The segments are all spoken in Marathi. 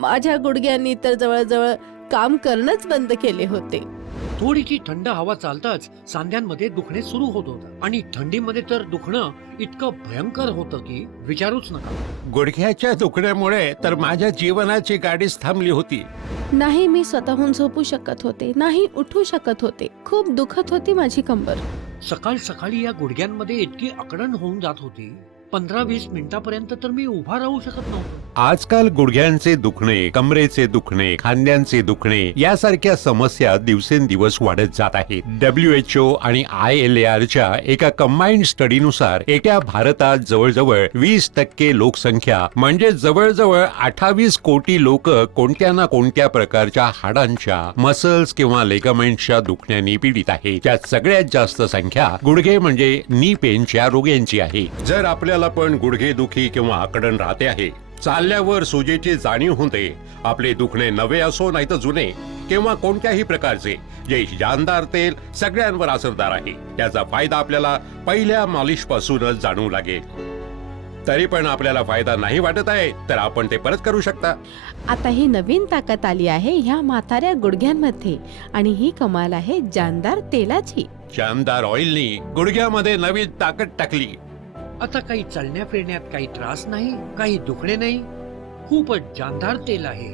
माझ्या गुडघ्यांनी तर जवळजवळ काम करणंच बंद केले होते. थोडीशी थंड हवा चालताच सांध्यांमध्ये दुखणे सुरू होत होतं आणि थंडीमध्ये तर दुखणं इतकं भयंकर होतं की विचारूच नका. गुडघ्याच्या दुखण्यामुळे तर माझ्या जीवनाची गाडीच थांबली होती. नाही मी स्वतःहून झोपू शकत होते, नाही उठू शकत होते. खूप दुखत होती माझी कंबर. सकाळ सकाळी या गुडघ्यांमध्ये इतकी अकडण होऊन जात होती, 15-20 मिनिटापर्यंत तर मी उभा राहू शकत नव्हतो. आजकाल गुडघ्यांचे दुखणे, कमरेचे दुखणे, खांद्यांचे दुखणे यासारख्या समस्या दिवसेंदिवस वाढत जात आहेत. WHO आणि ILARच्या एका कंबाईंड स्टडीनुसार येत्या भारतात जवळजवळ 20% लोकसंख्या म्हणजे जवळजवळ 28 कोटी लोक कोणत्या ना कोणत्या प्रकारच्या हाडांच्या, मसल्स किंवा लेगामेंटच्या दुखण्याने पीडित आहेत. त्यात सगळ्यात जास्त संख्या गुडघे म्हणजे नी पेनच्या रोग्यांची आहे. जर आपल्याला पण गुडघेदुखी किंवा आकडण राहते आहे, चालल्यावर सुजेची जाणीव होते, आपले दुखणे नवे असो नाही तर जुने किंवा कोणत्याही प्रकारचे, जे जानदार तेल सगळ्यांवर असरदार आहे. त्याचा फायदा आपल्याला पहिल्या मालिश पासूनच जाणवू लागेल. तरी पण आपल्याला फायदा नाही वाटत आहे तर आपण ते परत करू शकता. आता ही नवीन ताकद आली आहे ह्या म्हाताऱ्या गुडघ्यांमध्ये आणि ही कमाल आहे जानदार तेलाची. जानदार ऑइलनी गुडघ्यामध्ये नवीन ताकद टाकली. आता काही चालण्या फिरण्यात काही त्रास नाही, काही दुखणे नाही. खूपच जानदार तेल आहे.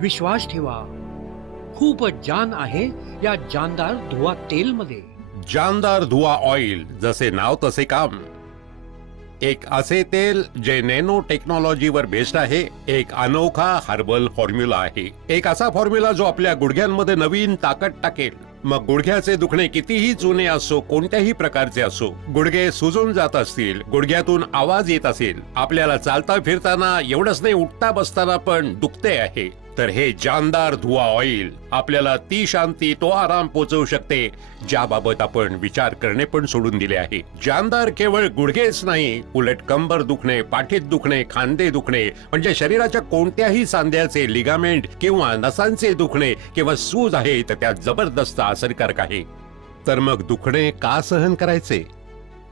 विश्वास ठेवा, खूपच जान आहे या जानदार धुवा तेल मध्ये. जानदार धुवा ऑइल, जसे नाव तसे काम. एक असे तेल जे नॅनो टेक्नॉलॉजीवर बेस्ड आहे. एक अनोखा हर्बल फॉर्म्युला आहे. एक असा फॉर्म्युला जो आपल्या गुडघ्यांमध्ये नवीन ताकद टाकेल. मग गुडघ्याचे दुखणे कितीही जुने असो, कोणत्याही प्रकारचे असो, गुडघे सुजून जात असतील, गुडघ्यातून आवाज येत असेल, आपल्याला चालता फिरताना एवढंच नाही उठता बसताना पण दुखते आहे, तर हे जानदार धुवा ऑइल आपल्याला ती शांती, तो आराम पोहोचवू शकते ज्याबाबत आपण विचार करणे पण सोडून दिले आहे. जानदार केवळ गुडघेच नाही, उलट कंबर दुखणे, पाठीत दुखणे, खांदे दुखणे म्हणजे शरीराच्या कोणत्याही सांध्याचे लिगामेंट किंवा नसांचे दुखणे किंवा सूज आहे तर त्यात जबरदस्त असरकारक आहे. तर मग दुखणे का सहन करायचे?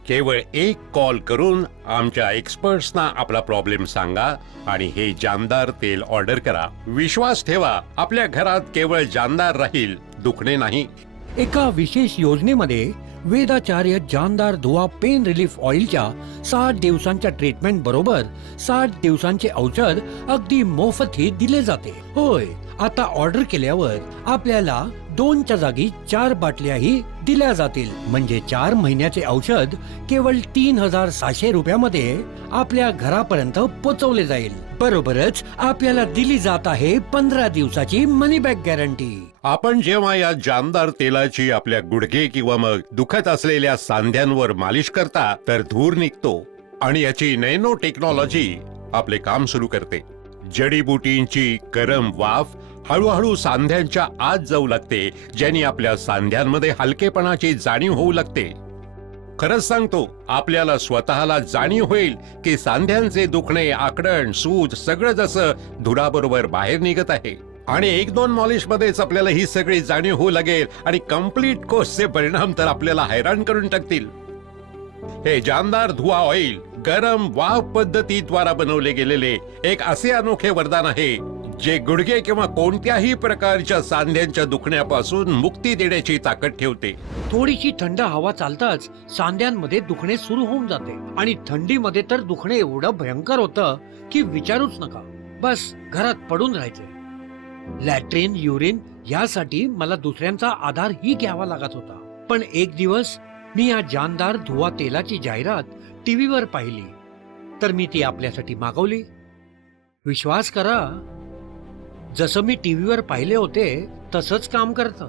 केवळ एक कॉल करून आमच्या एक्सपर्ट्सना आपला प्रॉब्लेम सांगा आणि हे जानदार तेल ऑर्डर करा. विश्वास ठेवा, आपल्या घरात केवळ जानदार राहील, दुखणे नाही. एका विशेष योजनेमध्ये वेदाचार्य जानदार धुवा पेन रिलीफ ऑइलच्या 60 दिवसांच्या ट्रीटमेंट बरोबर 60 दिवसांचे औषध अगदी मोफतही दिले जाते. होय, आता ऑर्डर केल्यावर आपल्याला 2च्या जागी 4 बाटल्याही दिल्या जातील. म्हणजे 4 महिन्याचे औषध केवळ 3700 रुपयामध्ये आपल्या घरापर्यंत पोहोचवले जाईल. बरोबरच आपल्याला दिली जात आहे 15 दिवसाची मनी बॅक गॅरंटी. आपण जेव्हा या जानदार तेलाची आपल्या गुडघे किंवा मग दुखत असलेल्या सांध्यांवर मालिश करता तर धूर निघतो आणि याची नॅनो टेक्नॉलॉजी आपले काम सुरू करते. जडीबुटींची गरम वाफ हळूहळू सांध्यांच्या आत जाऊ लागते, ज्याने आपल्या सांध्यांमध्ये हलकेपणाची जाणीव होऊ लागते. खरंच सांगतो, आपल्याला स्वतःला जाणीव होईल की सांध्यांचे दुखणे, आकडण, सूज सगळं जसं धुराबरोबर बाहेर निघत आहे. आणि 1-2 मॉलिश मध्येच आपल्याला ही सगळी जाणीव होऊ लागेल आणि कम्प्लीट कोर्सचे परिणाम तर आपल्याला हैराण करून टाकतील. हे जानदार धुवा ऑइल गरम वाफ पद्धतीद्वारा बनवले गेलेले एक असे अनोखे वरदान आहे जे गुडघे किंवा कोणत्याही प्रकारच्या सांध्यांच्या दुखण्यापासून मुक्ती देण्याची ताकद ठेवते. थोडीशी थंड हवा चालताच सांध्यांमध्ये दुखणे सुरू होऊन जाते आणि थंडीमध्ये तर दुखणे एवढं भयंकर होतं की विचारूच नका. बस घरात पडून राहायचे. लॅट्रिन, युरिन यासाठी मला दुसऱ्यांचा आधार ही घ्यावा लागत होता. पण एक दिवस मी या जानदार धुवा तेलाची जाहिरात टीव्हीवर पाहिली तर मी ती आपल्यासाठी मागवली. विश्वास करा, जसं मी टीव्हीवर पाहिले होते तसंच काम करतं.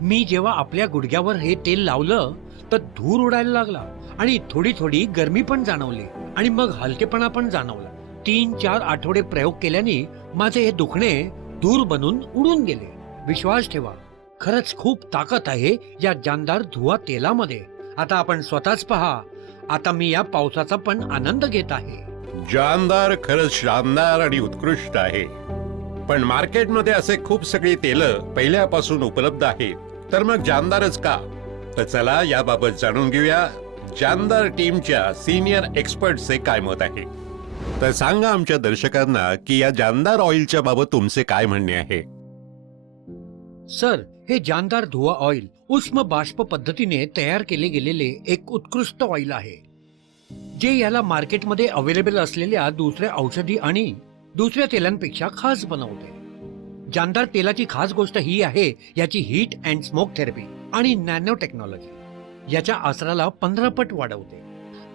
मी जेव्हा आपल्या गुडघ्यावर हे तेल लावलं तर धूर उडायला लागला आणि थोडी थोडी गरमी पण जाणवली आणि मग हलकेपणा पण जाणवला. 3-4 आठवडे प्रयोग केल्याने माझे हे दुखणे दूर बनून उडून गेले. विश्वास ठेवा, खरंच खूप ताकद आहे या जानदार धुवा तेलामध्ये. आता आपण स्वतःच पहा. आता मी या पावसाचा पण आनंद घेत आहे. जानदार खरंच शानदार आणि उत्कृष्ट आहे. पण मार्केटमध्ये असे खूप सगळी तेल पहिल्यापासून उपलब्ध आहेत, तर मग जानदारच का? तर चला याबाबत जाणून घेऊया जानदार टीमच्या सिनियर एक्सपर्टचे काय मत आहे. तर सांगा आमच्या दर्शकांना की या जानदार ऑइलच्या बाबत तुमचे काय म्हणणे आहे. सर, हे जानदार धुवा ऑइल उष्म बाष्प पद्धतीने तयार केले गेलेले एक उत्कृष्ट ऑइल आहे, जे याला मार्केटमध्ये अवेलेबल असलेल्या दुसऱ्या औषधी आणि दुसऱ्या तेलांपेक्षा खास बनवते. जानदार तेलाची खास गोष्ट ही आहे याची हीट अँड स्मोक थेरपी आणि नॅनो टेक्नॉलॉजी याच्या आसराला 15 पट वाढवते.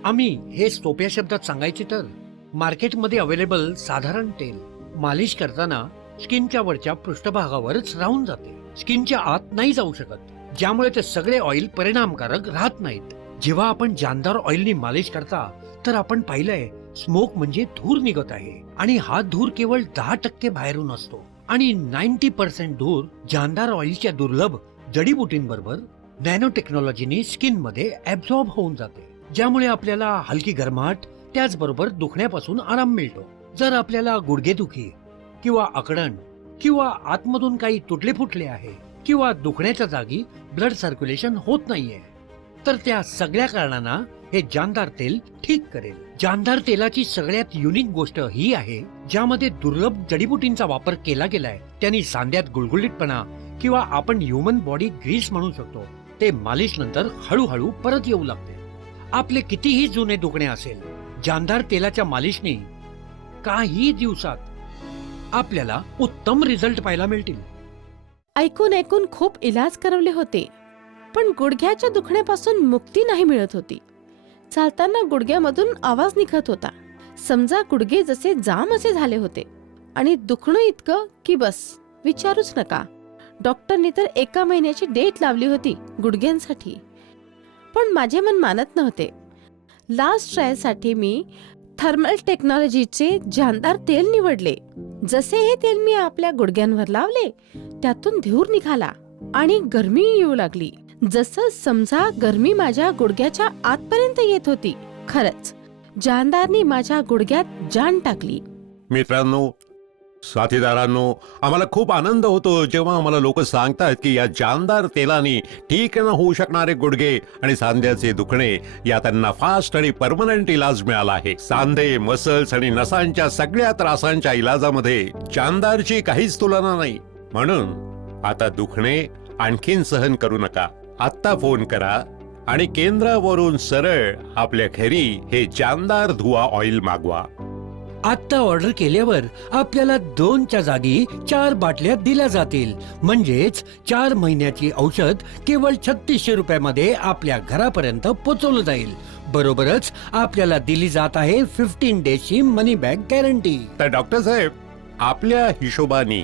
आम्ही हे सोप्या शब्दात सांगायचे तर मार्केटमध्ये अवेलेबल साधारण तेल मालिश करताना स्किनच्या वरच्या पृष्ठभागावरच राहून जाते, स्किनच्या आत नाही जाऊ शकत, ज्यामुळे ते सगळे ऑइल परिणामकारक राहत नाहीत. जेव्हा आपण जानदार ऑइलनी मालिश करता तर आपण पाहिलंय स्मोक म्हणजे धूर निघत आहे आणि हा धूर केवळ 10% बाहेरून असतो आणि 90% धूर जानदार ऑइलच्या दुर्लभ जडीबुटींबरोबर नॅनो टेक्नॉलॉजीनी स्किन मध्ये ऍब्झॉर्ब होऊन जाते, ज्यामुळे आपल्याला हलकी गरमाट त्याचबरोबर दुखण्यापासून आराम मिळतो. जर आपल्याला गुडघेदुखी किंवा अकडण किंवा आतमधून काही तुटले फुटले आहे किंवा दुखण्याच्या जागी ब्लड सर्क्युलेशन होत नाहीये, तर त्या सगळ्या कारणांना हे जानदार तेल ठीक करेल. जानदार तेलाची सगळ्यात युनिक गोष्ट ही आहे ज्यामध्ये दुर्लभ जडीबुटींचा वापर केला गेलाय. त्यांनी सांध्यात गुळगुळीतपणा किंवा आपण ह्युमन बॉडी ग्रीस म्हणू शकतो ते मालिश नंतर हळूहळू परत येऊ लागते. आपले कितीही जुने दुखणे असेल, जानदार तेलाच्या मालिशने काही दिवसात आपल्याला उत्तम रिझल्ट पाहायला मिळतील. ऐकून ऐकून खूप इलाज करवले होते, पण गुडघ्याच्या दुखण्यापासून मुक्ती नाही मिळत होती. चालताना गुडघ्यामधून आवाज निघत होता, समजा गुडघे जसे जाम असे झाले होते आणि दुखणं इतकं की बस विचारूच नका. डॉक्टरनी तर 1 महिन्याची डेट लावली होती गुडघ्यांसाठी, पण माझे मन मानत नव्हते. लास्ट ट्रायलसाठी मी थर्मल टेक्नॉलॉजीचे जानदार तेल निवडले. जसे हे तेल मी आपल्या गुडघ्यांवर लावले त्यातून धूर निघाला आणि गरमी येऊ लागली, जसं समजा गरमी माझ्या गुडघ्याच्या आतपर्यंत येत होती. खरंच जानदारनी माझ्या गुडघ्यात जान टाकली. मित्रांनो, साथीदारांनो, आम्हाला खूप आनंद होतो जेव्हा आम्हाला लोक सांगतात की या जानदार तेलाने ठीक न होऊ शकणारे गुडघे आणि सांध्याचे दुखणे या त्यांना फास्ट आणि परमनंट इलाज मिळाला आहे. सांधे, मसल्स आणि नसांच्या सगळ्या त्रासांच्या इलाजामध्ये जानदारची काहीच तुलना नाही. म्हणून आता दुखणे आणखीन सहन करू नका. आत्ता फोन करा आणि केंद्रावरून सरळ आपल्या घरी हे जानदार धुवा ऑइल मागवा. आता ऑर्डर केल्यावर आपल्याला 2च्या जागी 4 बाटल्या दिल्या जातील, म्हणजेच 4 महिन्याची औषध केवळ 3600 रुपयामध्ये आपल्या घरापर्यंत पोहोचवलं जाईल. बरोबरच आपल्याला दिली जात आहे 15 डेजची मनी बॅक गॅरंटी. तर डॉक्टर साहेब, आपल्या हिशोबाने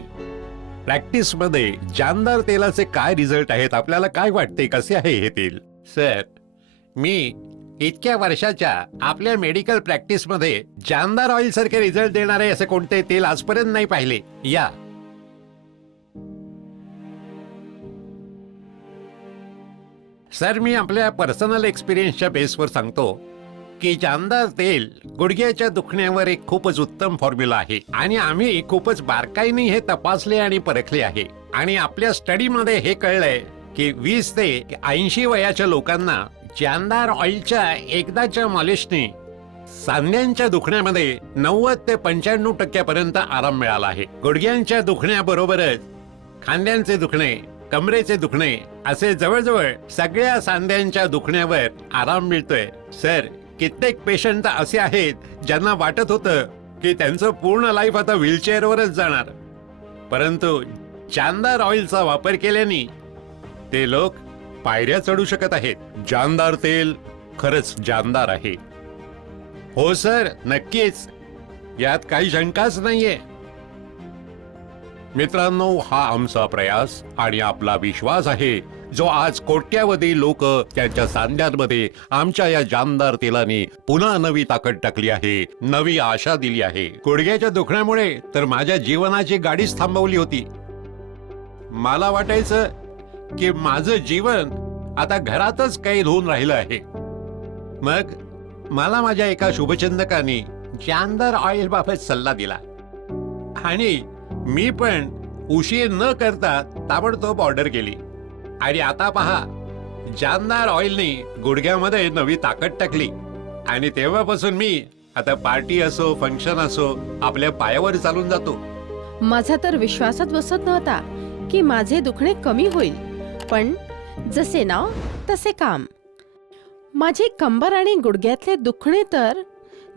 प्रॅक्टिस मध्ये जानदार तेलाचे काय रिझल्ट आहेत, आपल्याला काय वाटते, कसे आहे हे तेल? सर, मी इतक्या वर्षाच्या आपल्या मेडिकल प्रॅक्टिस मध्ये जानदार ऑइल सारखे रिझल्ट देणारे असे कोणते तेल आजपर्यंत नाही पाहिले. या सर, मी आपल्या पर्सनल एक्सपिरियन्सच्या बेसवर सांगतो की जानदार तेल गुडघ्याच्या दुखण्यावर एक खूपच उत्तम फॉर्म्युला आहे आणि आम्ही खूपच बारकाईने हे तपासले आणि परखले आहे. आणि आपल्या स्टडीमध्ये हे कळलंय की 20 ते 80 वयाच्या लोकांना जानदार ऑइलच्या एकदाच्या मालिशने सांध्यांच्या दुखण्यामध्ये 90 ते 95% पर्यंत आराम मिळाला आहे. गुडघ्यांच्या दुखण्याबरोबरच खांद्यांचे दुखणे, कमरेचे दुखणे असे जवळजवळ सगळ्या सांध्यांच्या दुखण्यावर आराम मिळतोय. सर, कित्येक पेशंट असे आहेत ज्यांना वाटत होतं की त्यांचं पूर्ण लाईफ आता व्हीलचेअरवरच जाणार, परंतु जानदार ऑइलचा वापर केल्याने ते लोक पायऱ्या चढू शकत आहेत. जानदार तेल खरंच जानदार आहे. हो सर, नक्कीच, यात काही शंकाच नाहीये. मित्रांनो, हा आमचा प्रयास आणि आपला विश्वास आहे जो आज कोट्यावधी लोक त्यांच्या सांध्यांमध्ये आमच्या या जानदार तेलाने पुन्हा नवी ताकद टाकली आहे, नवी आशा दिली आहे. गुडघ्याच्या दुखण्यामुळे तर माझ्या जीवनाची गाडीच थांबवली होती. मला वाटायचं की माझं जीवन आता घरातच कैद होऊन राहिलं आहे. मग मला माझ्या एका शुभचिंतकाने जानदार ऑइल बाबत सल्ला दिला आणि मी पण उशीर न करता ताबडतोब ऑर्डर केली. आणि आता पहा, जानदार ऑइलने गुडघ्यामध्ये नवी ताकद टाकली आणि तेव्हापासून मी आता पार्टी असो फंक्शन असो आपल्या पायावर चालून जातो. माझा तर विश्वासात बसत नव्हता की माझे दुखणे कमी होईल, पण जसे नाव तसे काम. माझे कंबर आणि गुडघ्यातले दुखणे तर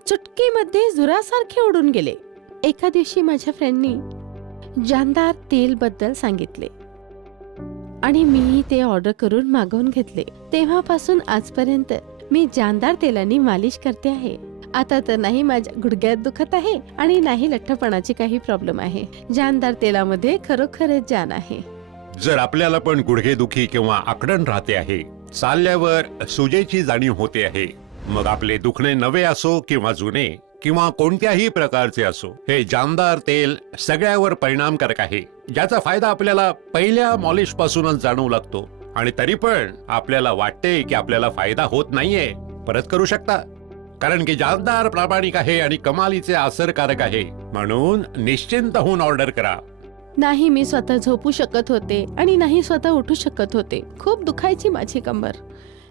चुटकीमध्ये झुरासारखे उडून गेले. एका दिवशी माझ्या फ्रेंडनी जानदार तेल बद्दल सांगितले आणि मी ते ऑर्डर करून मागवून घेतले. तेव्हापासून आजपर्यंत मी जानदार तेलाने मालिश करते आहे. आता तर नाही माझ्या गुडघ्यात दुखत आहे आणि नाही लठ्ठपणाची काही प्रॉब्लेम आहे. जानदार तेलामध्ये खरोखरच जान आहे. जर आपल्याला पण गुडघेदुखी किंवा आकडण राहते आहे, चालल्यावर सुजेची जाणीव होते आहे, मग आपले दुखणे नवे असो किंवा जुने किंवा कोणत्याही प्रकारचे असो, हे जानदार तेल सगळ्यावर परिणामकारक आहे, ज्याचा फायदा आपल्याला पहिल्या मॉलिश पासूनच जाणवू लागतो. आणि तरी पण आपल्याला वाटते की आपल्याला फायदा होत नाहीये. परत करू शकता, कारण की जानदार प्रामाणिक आहे आणि कमालीचे असरकारक आहे. म्हणून निश्चिंत होऊन ऑर्डर करा. नाही मी स्वतः झोपू शकत होते आणि नाही स्वतः उठू शकत होते. खूप दुखायची माझी कंबर.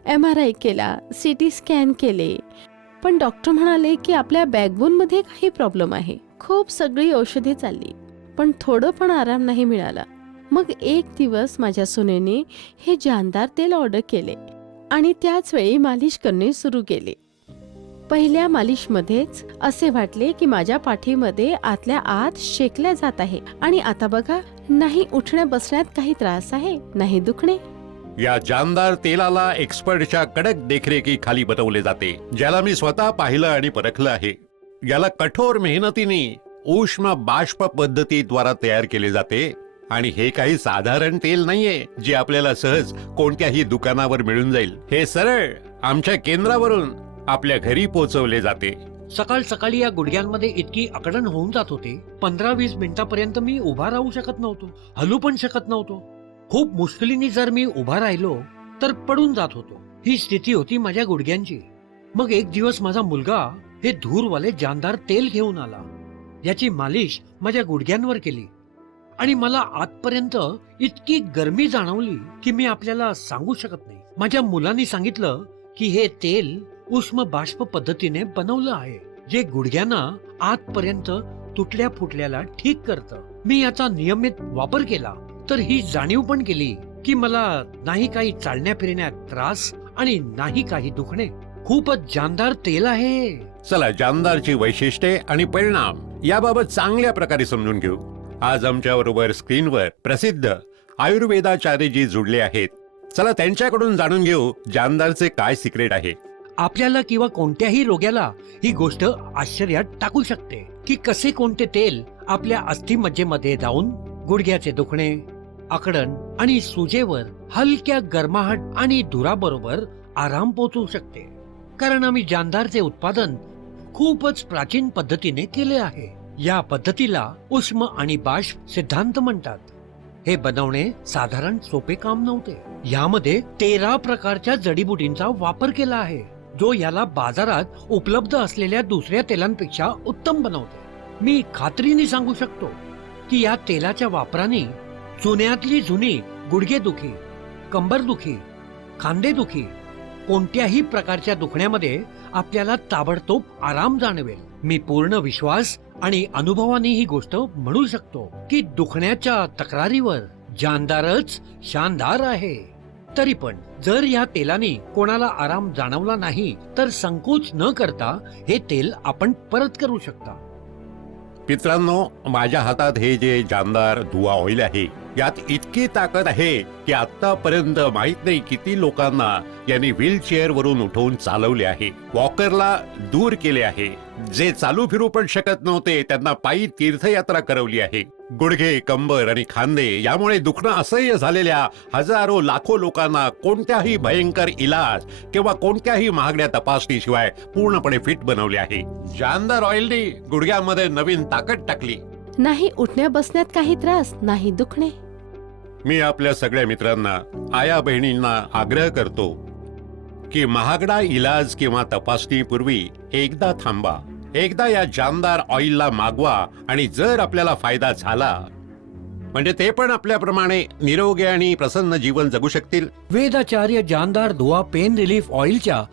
MRI केला, CT स्कॅन केले, पण डॉक्टर म्हणाले की आपल्या बॅकबोन मध्ये काही प्रॉब्लेम आहे. खूप सगळी औषधे चालली, पण थोडं पण आराम नाही मिळाला. मग एक दिवस माझ्या सुनेने हे जानदार तेल ऑर्डर केले आणि त्याच वेळी मालिश करणे सुरू केले. पहिल्या मालिशमध्येच असे वाटले की माझ्या पाठीमध्ये आतल्या आत शेकल्या जात आहे आणि आता बघा, नाही उठण्या बसण्यात काही त्रास आहे, नाही दुखणे. या जानदार तेलाला एक्सपर्टच्या कडक देखरेखीखाली बनवले जाते, ज्याला मी स्वतः पाहिलं आणि परखलं आहे. याला कठोर मेहनतीने उष्ण बाष्प पद्धतीद्वारा तयार केले जाते आणि हे काही साधारण तेल नाहीये जे आपल्याला सहज कोणत्याही दुकानावर मिळून जाईल. हे सरळ आमच्या केंद्रावरून आपल्या घरी पोहोचवले जाते. सकाळ सकाळी या गुडघ्यांमध्ये इतकी अकडण होऊन जात होती, 15-20 मिनिटापर्यंत मी उभा राहू शकत नव्हतो, हलू पण शकत नव्हतो. खूप मुश्किलीने जर मी उभा राहिलो तर पडून जात होतो. ही स्थिती होती माझ्या गुडघ्यांची. मग एक दिवस माझा मुलगा हे धूरवाले जानदार तेल घेऊन आला. याची मालिश माझ्या गुडघ्यांवर केली आणि मला आजपर्यंत इतकी गरमी जाणवली की मी आपल्याला सांगू शकत नाही. माझ्या मुलांनी सांगितलं की हे तेल उष्म बाष्प पद्धतीने बनवलं आहे, जे गुडघ्यांना आजपर्यंत तुटल्या फुटल्याला ठीक करतं. मी याचा नियमित वापर केला तर ही जाणीव पण केली की मला नाही काही चालण्या फिरण्यात त्रास आणि नाही काही दुखणे. खूपच जानदार तेल आहे. चला जानदारची वैशिष्ट्ये आणि परिणाम याबाबत चांगल्या प्रकारे समजून घेऊ. आज आमच्या बरोबर स्क्रीनवर प्रसिद्ध आयुर्वेदाचार्यजी जुडले आहेत. चला त्यांच्याकडून जाणून घेऊ जानदारचे काय सिक्रेट आहे. आपल्याला किंवा कोणत्याही रोग्याला ही गोष्ट आश्चर्यात टाकू शकते की कसे कोणते तेल आपल्या अस्थिमज्जेमध्ये जाऊन गुडघ्याचे दुखणे, आकडण आणि सुजेवर हलक्या गरमाहट आणि धुराबरोबर आराम पोहोचवू शकते. कारण आम्ही जानदारचे उत्पादन खूपच प्राचीन पद्धतीने केले आहे. या पद्धतीला उष्म आणि बाष्प सिद्धांत म्हणतात. हे बनवणे साधारण सोपे काम नव्हते. यामध्ये 13 प्रकारच्या जडीबुटींचा वापर केला आहे, जो याला बाजारात उपलब्ध असलेल्या दुसऱ्या तेलांपेक्षा उत्तम बनवते. मी खात्रीने सांगू शकतो की या तेलाच्या वापराने जुन्यातली जुनी गुडघेदुखी, कंबरदुखी, खांदेदुखी, कोणत्याही प्रकारच्या दुखण्यामध्ये आपल्याला ताबडतोब आराम जाणवेल. मी पूर्ण विश्वास आणि अनुभवाने ही गोष्ट म्हणू शकतो की दुखण्याच्या तक्रारीवर जानदारच शानदार आहे. तरी पण जर या तेलाने कोणाला आराम जाणवला नाही तर संकोच न करता हे तेल आपण परत करू शकता. मित्रांनो, माझ्या हातात हे जे जानदार धुवा ऑइल आहे, यात इतकी ताकद आहे की आतापर्यंत माहित नाही किती लोकांना यांनी व्हीलचेअर वरून उठवून चालवले आहे, वॉकरला दूर केले आहे. जे चालू फिरू पण शकत नव्हते त्यांना पायी तीर्थयात्रा करवली आहे. गुडघे, कंबर आणि खांदे यामुळे दुखणं असह्य झालेल्या हजारो लाखो लोकांना कोणत्याही भयंकर इलाज किंवा कोणत्याही महागड्या तपासणीशिवाय पूर्णपणे फिट बनवले आहे. जानदार ऑइलने गुडघ्यामध्ये नवीन ताकद टाकली. नाही उठण्या बसण्यात काही त्रास, नाही दुखणे. मी आपल्या सगळ्या मित्रांना, आया बहिणींना आग्रह करतो की महागडा इलाज किंवा तपासणीपूर्वी एकदा थांबा. एकदा या जानदार ऑइलला मागवा आणि जर आपल्याला फायदा झाला म्हणजे ते पण आपल्याप्रमाणे निरोगी आणि प्रसन्न जीवन जगू शकतील. वेदाचार्य जानदार धुवा पेन रिलीफ ऑइलच्या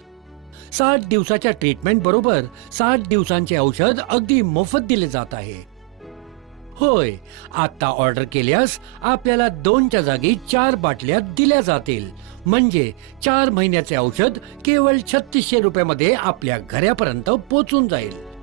60 दिवसाच्या ट्रीटमेंट बरोबर 60 दिवसांचे औषध अगदी मोफत दिले जात आहे. होय, आता ऑर्डर केल्यास आपल्याला 2च्या जागी 4 बाटल्या दिल्या जातील. म्हणजे 4 महिन्याचे औषध केवळ 3600 रुपयामध्ये आपल्या घरापर्यंत पोहोचून जाईल.